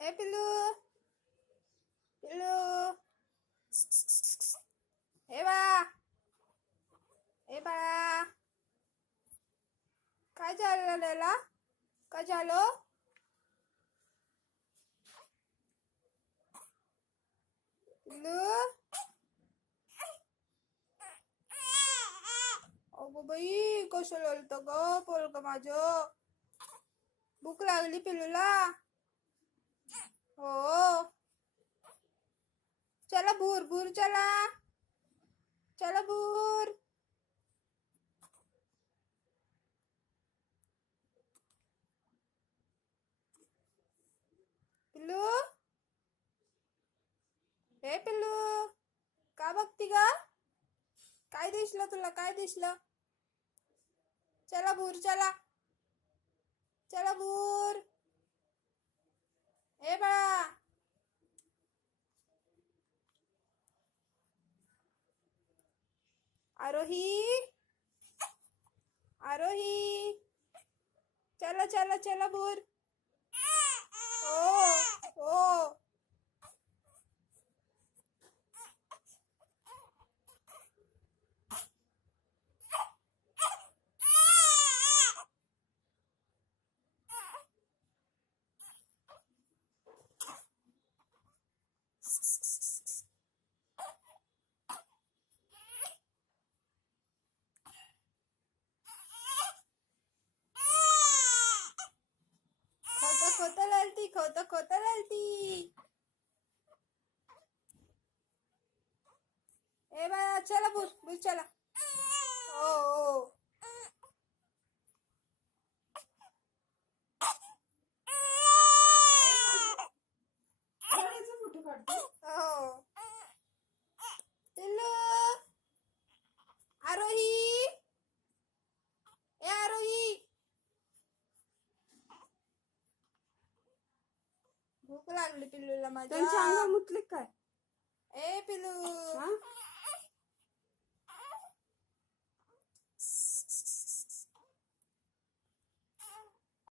ए पिल्लू पिल्लू ए बाळा ए बाळा काय झालं त्याला काय झालं पिल्लू अगो बाई कसं लळतं ग पोरगं माझं भूक लागली पिल्लूला हो चला भूर भूर चला चला भूर पिल्लू हे पिल्लू का बघती ग काय दिसलं तुला काय दिसलं चला भूर चला चला भूर ए बाळा आरोही आरोही चला चला चला भूर हो हो खोतं खोतं लळती खोतं खोतं लळती ए बाळा चला भूर भूर चला ओ ओ फोटो काढतो हो पिल्लू आरोही ए आरोही भूक लागली पिल्लूला त्यांच्या माझ्या अंगावर मुतले काय ए पिल्लू